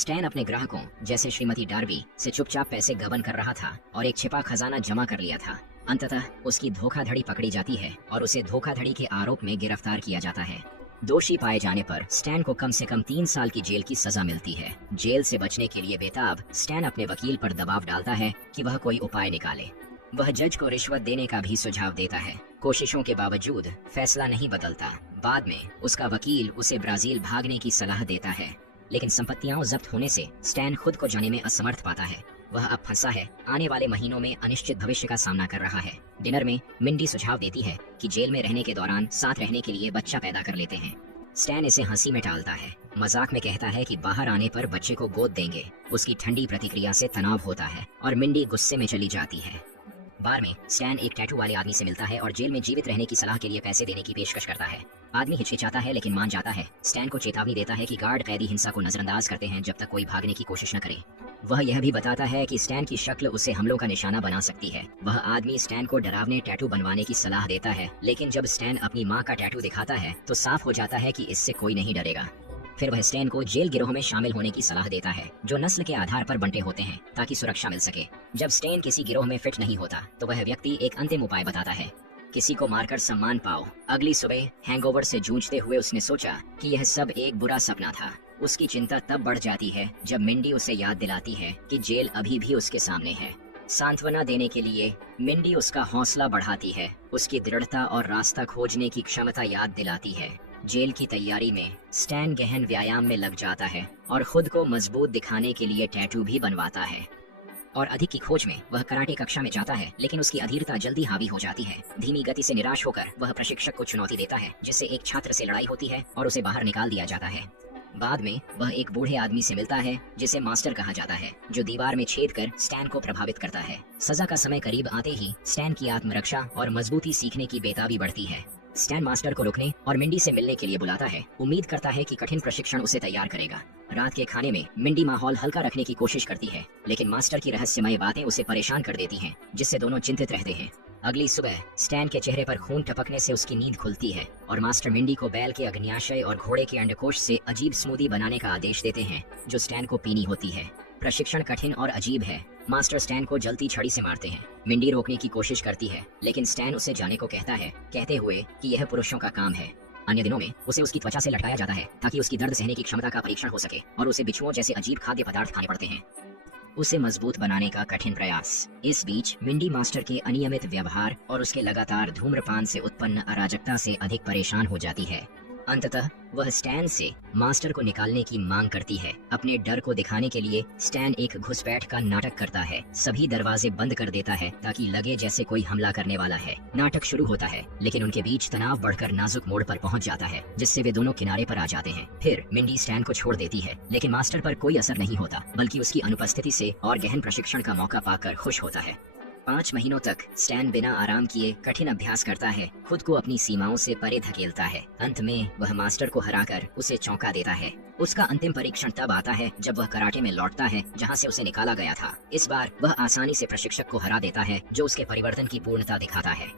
Stand अपने ग्राहकों जैसे श्रीमती डार्बी से चुपचाप पैसे गबन कर रहा था और एक छिपा खजाना जमा कर लिया था। अंततः उसकी धोखाधड़ी पकड़ी जाती है और उसे धोखाधड़ी के आरोप में गिरफ्तार किया जाता है। दोषी पाए जाने पर स्टैन को कम से कम 3 साल की जेल की सजा मिलती है। जेल से बचने के लिए बेताब स्टैन अपने वकील पर दबाव डालता है कि वह कोई उपाय निकाले। वह जज को रिश्वत देने का भी सुझाव देता है। कोशिशों के बावजूद फैसला नहीं बदलता। बाद में उसका वकील उसे ब्राजील भागने की सलाह देता है, लेकिन संपत्तियां जब्त होने से स्टैन खुद को जाने में असमर्थ पाता है। वह अब फंसा है, आने वाले महीनों में अनिश्चित भविष्य का सामना कर रहा है। डिनर में मिंडी सुझाव देती है कि जेल में रहने के दौरान साथ रहने के लिए बच्चा पैदा कर लेते हैं। स्टैन इसे हंसी में टालता है, मजाक में कहता है कि बाहर आने पर बच्चे को गोद देंगे। उसकी ठंडी प्रतिक्रिया से तनाव होता है और मिंडी गुस्से में चली जाती है। बार में स्टैन एक टैटू वाले आदमी से मिलता है और जेल में जीवित रहने की सलाह के लिए पैसे देने की पेशकश करता है। आदमी हिचकिचाता है लेकिन मान जाता है। स्टैन को चेतावनी देता है कि गार्ड कैदी हिंसा को नजरअंदाज करते हैं जब तक कोई भागने की कोशिश न करे। वह यह भी बताता है कि स्टैन की शक्ल उसे हमलों का निशाना बना सकती है। वह आदमी स्टैन को डरावने टैटू बनवाने की सलाह देता है, लेकिन जब स्टैन अपनी माँ का टैटू दिखाता है तो साफ हो जाता है कि इससे कोई नहीं डरेगा। फिर वह स्टैन को जेल गिरोह में शामिल होने की सलाह देता है जो नस्ल के आधार पर बंटे होते हैं ताकि सुरक्षा मिल सके। जब स्टैन किसी गिरोह में फिट नहीं होता तो वह व्यक्ति एक अंतिम उपाय बताता है, किसी को मारकर सम्मान पाओ। अगली सुबह हैंगओवर से जूझते हुए उसने सोचा कि यह सब एक बुरा सपना था। उसकी चिंता तब बढ़ जाती है जब मिंडी उसे याद दिलाती है कि जेल अभी भी उसके सामने है। सांत्वना देने के लिए मिंडी उसका हौसला बढ़ाती है, उसकी दृढ़ता और रास्ता खोजने की क्षमता याद दिलाती है। जेल की तैयारी में स्टैन गहन व्यायाम में लग जाता है और खुद को मजबूत दिखाने के लिए टैटू भी बनवाता है। और अधिक की खोज में वह कराटे कक्षा में जाता है, लेकिन उसकी अधीरता जल्दी हावी हो जाती है। धीमी गति से निराश होकर वह प्रशिक्षक को चुनौती देता है, जिससे एक छात्र से लड़ाई होती है और उसे बाहर निकाल दिया जाता है। बाद में वह एक बूढ़े आदमी से मिलता है जिसे मास्टर कहा जाता है, जो दीवार में छेद कर स्टैन को प्रभावित करता है। सजा का समय करीब आते ही स्टैन की आत्मरक्षा और मजबूती सीखने की बेताबी बढ़ती है। स्टैन मास्टर को रुकने और मिंडी से मिलने के लिए बुलाता है, उम्मीद करता है कि कठिन प्रशिक्षण उसे तैयार करेगा। रात के खाने में मिंडी माहौल हल्का रखने की कोशिश करती है, लेकिन मास्टर की रहस्यमय बातें उसे परेशान कर देती हैं, जिससे दोनों चिंतित रहते हैं। अगली सुबह स्टैन के चेहरे पर खून टपकने से उसकी नींद खुलती है और मास्टर मिंडी को बैल के अग्न्याशय और घोड़े के अंडकोश से अजीब स्मूदी बनाने का आदेश देते हैं, जो स्टैन को पीनी होती है। प्रशिक्षण कठिन और अजीब है। मास्टर स्टैन को जलती छड़ी से मारते हैं। मिंडी रोकने की कोशिश करती है, लेकिन स्टैन उसे जाने को कहता है, कहते हुए कि यह पुरुषों का काम है। अन्य दिनों में उसे उसकी त्वचा से लटकाया जाता है ताकि उसकी दर्द सहने की क्षमता का परीक्षण हो सके और उसे बिच्छुओं जैसे अजीब खाद्य पदार्थ खाने पड़ते हैं। उसे मजबूत बनाने का कठिन प्रयास। इस बीच मिंडी मास्टर के अनियमित व्यवहार और उसके लगातार धूम्रपान से उत्पन्न अराजकता से अधिक परेशान हो जाती है। अंततः वह स्टैन से मास्टर को निकालने की मांग करती है। अपने डर को दिखाने के लिए स्टैन एक घुसपैठ का नाटक करता है, सभी दरवाजे बंद कर देता है ताकि लगे जैसे कोई हमला करने वाला है। नाटक शुरू होता है, लेकिन उनके बीच तनाव बढ़कर नाजुक मोड़ पर पहुंच जाता है, जिससे वे दोनों किनारे पर आ जाते हैं। फिर मिंडी स्टैन को छोड़ देती है, लेकिन मास्टर पर कोई असर नहीं होता, बल्कि उसकी अनुपस्थिति से और गहन प्रशिक्षण का मौका पाकर खुश होता है। 5 महीनों तक स्टैन बिना आराम किए कठिन अभ्यास करता है, खुद को अपनी सीमाओं से परे धकेलता है। अंत में वह मास्टर को हराकर उसे चौंका देता है। उसका अंतिम परीक्षण तब आता है जब वह कराटे में लौटता है जहां से उसे निकाला गया था। इस बार वह आसानी से प्रशिक्षक को हरा देता है, जो उसके परिवर्तन की पूर्णता दिखाता है।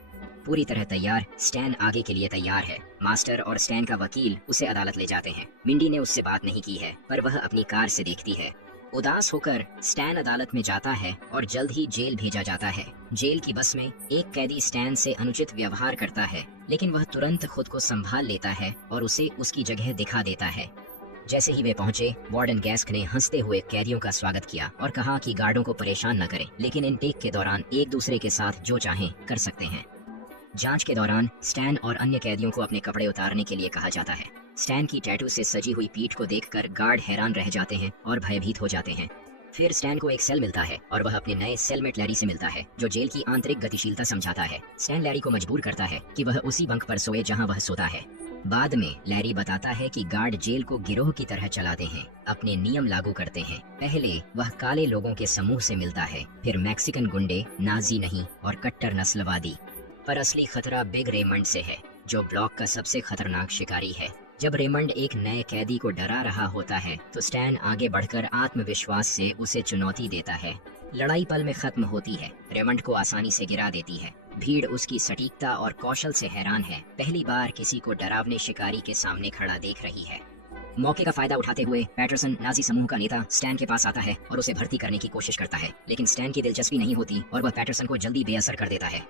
पूरी तरह तैयार स्टैन आगे के लिए तैयार है। मास्टर और स्टैन का वकील उसे अदालत ले जाते हैं। मिंडी ने उससे बात नहीं की है, पर वह अपनी कार से देखती है। उदास होकर स्टैन अदालत में जाता है और जल्द ही जेल भेजा जाता है। जेल की बस में एक कैदी स्टैन से अनुचित व्यवहार करता है, लेकिन वह तुरंत खुद को संभाल लेता है और उसे उसकी जगह दिखा देता है। जैसे ही वे पहुंचे, वार्डन गैस्क ने हंसते हुए कैदियों का स्वागत किया और कहा कि गार्डों को परेशान न करें, लेकिन इनटेक के दौरान एक दूसरे के साथ जो चाहें कर सकते हैं। जांच के दौरान स्टैन और अन्य कैदियों को अपने कपड़े उतारने के लिए कहा जाता है। स्टैन की टैटू से सजी हुई पीठ को देखकर गार्ड हैरान रह जाते हैं और भयभीत हो जाते हैं। फिर स्टैन को एक सेल मिलता है और वह अपने नए सेलमेट लैरी से मिलता है, जो जेल की आंतरिक गतिशीलता समझाता है। स्टैन लैरी को मजबूर करता है कि वह उसी बंक पर सोए जहां वह सोता है। बाद में लैरी बताता है कि गार्ड जेल को गिरोह की तरह चलाते हैं, अपने नियम लागू करते हैं। पहले वह काले लोगों के समूह से मिलता है, फिर मैक्सिकन गुंडे, नाजी नहीं और कट्टर नस्लवादी। पर असली खतरा बिग रेमंड से है, जो ब्लॉक का सबसे खतरनाक शिकारी है। जब रेमंड एक नए कैदी को डरा रहा होता है तो स्टैन आगे बढ़कर आत्मविश्वास से उसे चुनौती देता है। लड़ाई पल में खत्म होती है। रेमंड को आसानी से गिरा देती है। भीड़ उसकी सटीकता और कौशल से हैरान है। पहली बार किसी को डरावने शिकारी के सामने खड़ा देख रही है। मौके का फायदा उठाते हुए पैटरसन नाजी समूह का नेता स्टैन के पास आता है और उसे भर्ती करने की कोशिश करता है, लेकिन स्टैन की दिलचस्पी नहीं होती और वह पैटरसन को जल्दी बेअसर कर देता है।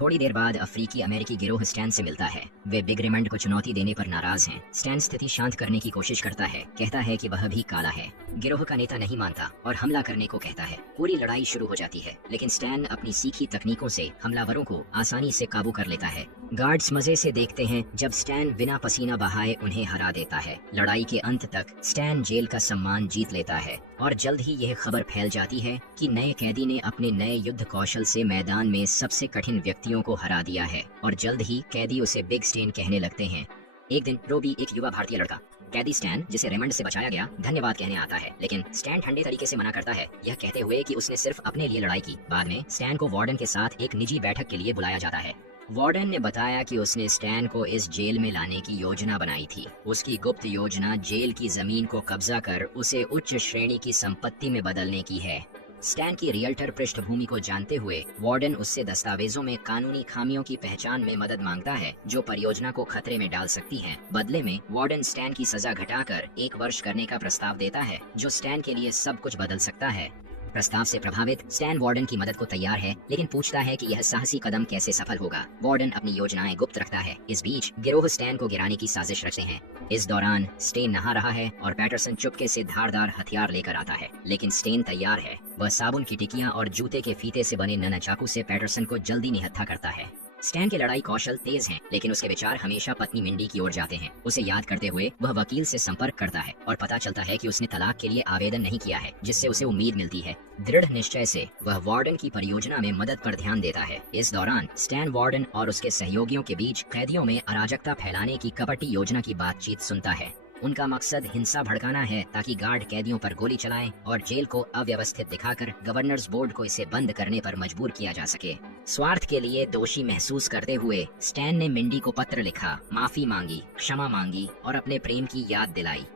थोड़ी देर बाद अफ्रीकी अमेरिकी गिरोह स्टैन से मिलता है। वे बिग रेमंड को चुनौती देने पर नाराज हैं। स्टैन स्थिति शांत करने की कोशिश करता है, कहता है कि वह भी काला है। गिरोह का नेता नहीं मानता और हमला करने को कहता है। पूरी लड़ाई शुरू हो जाती है, लेकिन स्टैन अपनी सीखी तकनीकों से हमलावरों को आसानी से काबू कर लेता है। गार्ड्स मजे से देखते हैं जब स्टैन बिना पसीना बहाए उन्हें हरा देता है। लड़ाई के अंत तक स्टैन जेल का सम्मान जीत लेता है और जल्द ही यह खबर फैल जाती है कि नए कैदी ने अपने नए युद्ध कौशल से मैदान में सबसे कठिन व्यक्तियों को हरा दिया है और जल्द ही कैदी उसे बिग स्टेन कहने लगते हैं। एक दिन रोबी, एक युवा भारतीय लड़का, कैदी स्टैन जिसे रेमंड से बचाया गया, धन्यवाद कहने आता है, लेकिन स्टैन ठंडे तरीके से मना करता है, यह कहते हुए कि उसने सिर्फ अपने लिए लड़ाई की। बाद में स्टैन को वार्डन के साथ एक निजी बैठक के लिए बुलाया जाता है। वार्डन ने बताया कि उसने स्टैन को इस जेल में लाने की योजना बनाई थी। उसकी गुप्त योजना जेल की जमीन को कब्जा कर उसे उच्च श्रेणी की संपत्ति में बदलने की है। स्टैन की रियल्टर पृष्ठभूमि को जानते हुए वार्डन उससे दस्तावेजों में कानूनी खामियों की पहचान में मदद मांगता है जो परियोजना को खतरे में डाल सकती हैं। बदले में वार्डन स्टैन की सजा घटाकर 1 वर्ष करने का प्रस्ताव देता है, जो स्टैन के लिए सब कुछ बदल सकता है। प्रस्ताव से प्रभावित स्टैन वार्डन की मदद को तैयार है, लेकिन पूछता है कि यह साहसी कदम कैसे सफल होगा। वार्डन अपनी योजनाएं गुप्त रखता है। इस बीच गिरोह स्टैन को गिराने की साजिश रचते हैं। इस दौरान स्टेन नहा रहा है और पैटरसन चुपके से धारदार हथियार लेकर आता है, लेकिन स्टेन तैयार है। वह साबुन की टिकियां और जूते के फीते से बने नन्हा चाकू से पैटरसन को जल्दी निहत्था करता है। स्टैन के लड़ाई कौशल तेज हैं, लेकिन उसके विचार हमेशा पत्नी मिंडी की ओर जाते हैं। उसे याद करते हुए वह वकील से संपर्क करता है और पता चलता है कि उसने तलाक के लिए आवेदन नहीं किया है, जिससे उसे उम्मीद मिलती है। दृढ़ निश्चय से वह वार्डन की परियोजना में मदद पर ध्यान देता है। इस दौरान स्टैन वार्डन और उसके सहयोगियों के बीच कैदियों में अराजकता फैलाने की कपटी योजना की बातचीत सुनता है। उनका मकसद हिंसा भड़काना है ताकि गार्ड कैदियों पर गोली चलाएं और जेल को अव्यवस्थित दिखाकर गवर्नर्स बोर्ड को इसे बंद करने पर मजबूर किया जा सके। स्वार्थ के लिए दोषी महसूस करते हुए स्टैन ने मिंडी को पत्र लिखा, माफी मांगी, क्षमा मांगी और अपने प्रेम की याद दिलाई।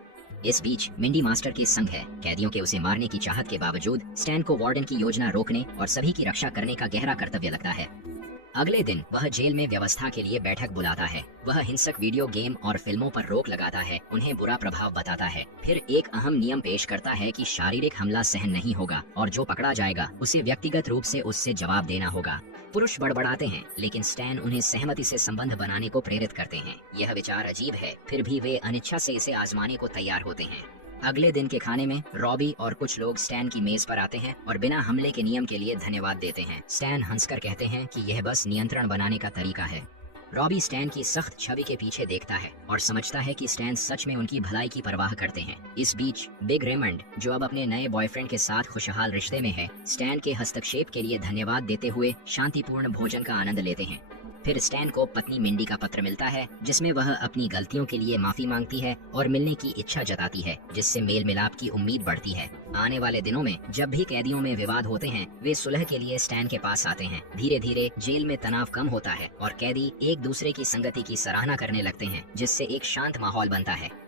इस बीच मिंडी मास्टर के संग है। कैदियों के उसे मारने की चाहत के बावजूद स्टैन को वार्डन की योजना रोकने और सभी की रक्षा करने का गहरा कर्तव्य लगता है। अगले दिन वह जेल में व्यवस्था के लिए बैठक बुलाता है। वह हिंसक वीडियो गेम और फिल्मों पर रोक लगाता है, उन्हें बुरा प्रभाव बताता है। फिर एक अहम नियम पेश करता है कि शारीरिक हमला सहन नहीं होगा और जो पकड़ा जाएगा उसे व्यक्तिगत रूप से उससे जवाब देना होगा। पुरुष बड़बड़ाते हैं, लेकिन स्टैन उन्हें सहमति से संबंध बनाने को प्रेरित करते हैं। यह विचार अजीब है, फिर भी वे अनिच्छा से इसे आजमाने को तैयार होते हैं। अगले दिन के खाने में रॉबी और कुछ लोग स्टैन की मेज पर आते हैं और बिना हमले के नियम के लिए धन्यवाद देते हैं। स्टैन हंसकर कहते हैं कि यह बस नियंत्रण बनाने का तरीका है। रॉबी स्टैन की सख्त छवि के पीछे देखता है और समझता है कि स्टैन सच में उनकी भलाई की परवाह करते हैं। इस बीच बिग रेमंड, जो अब अपने नए बॉयफ्रेंड के साथ खुशहाल रिश्ते में है, स्टैन के हस्तक्षेप के लिए धन्यवाद देते हुए शांतिपूर्ण भोजन का आनंद लेते हैं। फिर स्टैन को पत्नी मिंडी का पत्र मिलता है, जिसमें वह अपनी गलतियों के लिए माफी मांगती है और मिलने की इच्छा जताती है, जिससे मेल मिलाप की उम्मीद बढ़ती है। आने वाले दिनों में जब भी कैदियों में विवाद होते हैं, वे सुलह के लिए स्टैन के पास आते हैं। धीरे धीरे जेल में तनाव कम होता है और कैदी एक दूसरे की संगति की सराहना करने लगते हैं, जिससे एक शांत माहौल बनता है।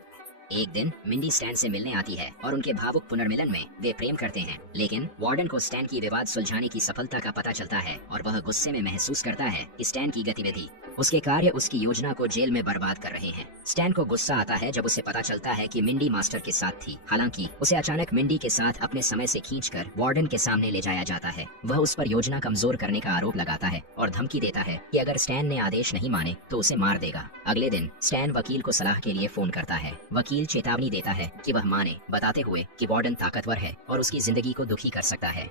एक दिन मिंडी स्टैन से मिलने आती है और उनके भावुक पुनर्मिलन में वे प्रेम करते हैं, लेकिन वार्डन को स्टैन की विवाद सुलझाने की सफलता का पता चलता है और वह गुस्से में महसूस करता है कि स्टैन की गतिविधि, उसके कार्य उसकी योजना को जेल में बर्बाद कर रहे हैं। स्टैन को गुस्सा आता है जब उसे पता चलता है कि मिंडी मास्टर के साथ थी। हालांकि उसे अचानक मिंडी के साथ अपने समय से खींचकर वार्डन के सामने ले जाया जाता है। वह उस पर योजना कमजोर करने का आरोप लगाता है और धमकी देता है कि अगर स्टैन ने आदेश नहीं माने तो उसे मार देगा। अगले दिन स्टैन वकील को सलाह के लिए फोन करता है। वकील चेतावनी देता है कि वह माने, बताते हुए कि वार्डन ताकतवर है और उसकी जिंदगी को दुखी कर सकता है।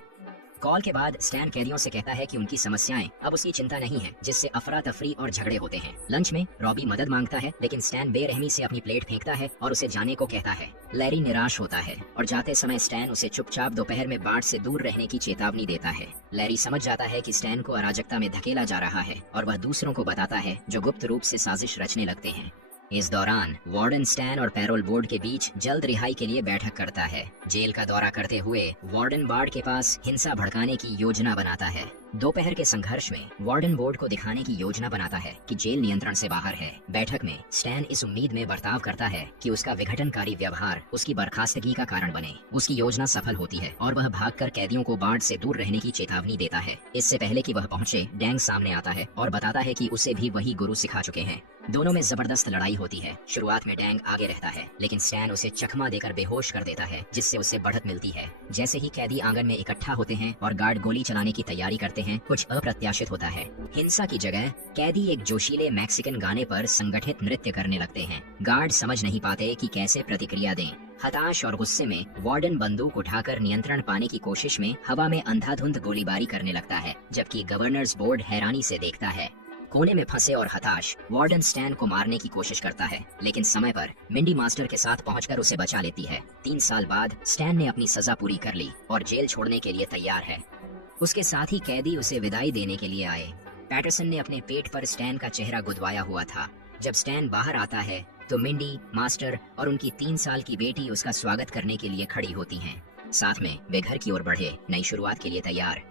कॉल के बाद स्टैन कैदियों से कहता है कि उनकी समस्याएं अब उसकी चिंता नहीं है, जिससे अफरा तफरी और झगड़े होते हैं। लंच में रॉबी मदद मांगता है, लेकिन स्टैन बेरहमी से अपनी प्लेट फेंकता है और उसे जाने को कहता है। लैरी निराश होता है और जाते समय स्टैन उसे चुपचाप दोपहर में बाढ़ से दूर रहने की चेतावनी देता है। लैरी समझ जाता है कि स्टैन को अराजकता में धकेला जा रहा है और वह दूसरों को बताता है, जो गुप्त रूप से साजिश रचने लगते हैं। इस दौरान वार्डन स्टैन और पैरोल बोर्ड के बीच जल्द रिहाई के लिए बैठक करता है। जेल का दौरा करते हुए वार्डन बार्ड के पास हिंसा भड़काने की योजना बनाता है। दोपहर के संघर्ष में वार्डन बोर्ड को दिखाने की योजना बनाता है कि जेल नियंत्रण से बाहर है। बैठक में स्टैन इस उम्मीद में बर्ताव करता है कि उसका विघटनकारी व्यवहार उसकी बर्खास्तगी का कारण बने। उसकी योजना सफल होती है और वह भागकर कैदियों को बार्ड से दूर रहने की चेतावनी देता है। इससे पहले कि वह पहुंचे, डैंग सामने आता है और बताता है कि उसे भी वही गुरु सिखा चुके हैं। दोनों में जबरदस्त लड़ाई होती है। शुरुआत में डैंग आगे रहता है, लेकिन स्टैन उसे चकमा देकर बेहोश कर देता है, जिससे उसे बढ़त मिलती है। जैसे ही कैदी आंगन में इकट्ठा होते हैं और गार्ड गोली चलाने की तैयारी करते हैं, कुछ अप्रत्याशित होता है। हिंसा की जगह कैदी एक जोशीले मैक्सिकन गाने पर संगठित नृत्य करने लगते हैं। गार्ड समझ नहीं पाते कि कैसे प्रतिक्रिया दें। हताश और गुस्से में वार्डन बंदूक उठाकर नियंत्रण पाने की कोशिश में हवा में अंधाधुंध गोलीबारी करने लगता है, जबकि गवर्नर्स बोर्ड हैरानी से देखता है। कोने में फंसे और हताश वार्डन स्टैन को मारने की कोशिश करता है, लेकिन समय पर मिंडी मास्टर के साथ पहुंचकर उसे बचा लेती है। 3 साल बाद स्टैन ने अपनी सजा पूरी कर ली और जेल छोड़ने के लिए तैयार है। उसके साथ ही कैदी उसे विदाई देने के लिए आए। पैटरसन ने अपने पेट पर स्टैन का चेहरा गुदवाया हुआ था। जब स्टैन बाहर आता है तो मिंडी, मास्टर और उनकी 3 साल की बेटी उसका स्वागत करने के लिए खड़ी होती हैं। साथ में वे घर की ओर बढ़े, नई शुरुआत के लिए तैयार।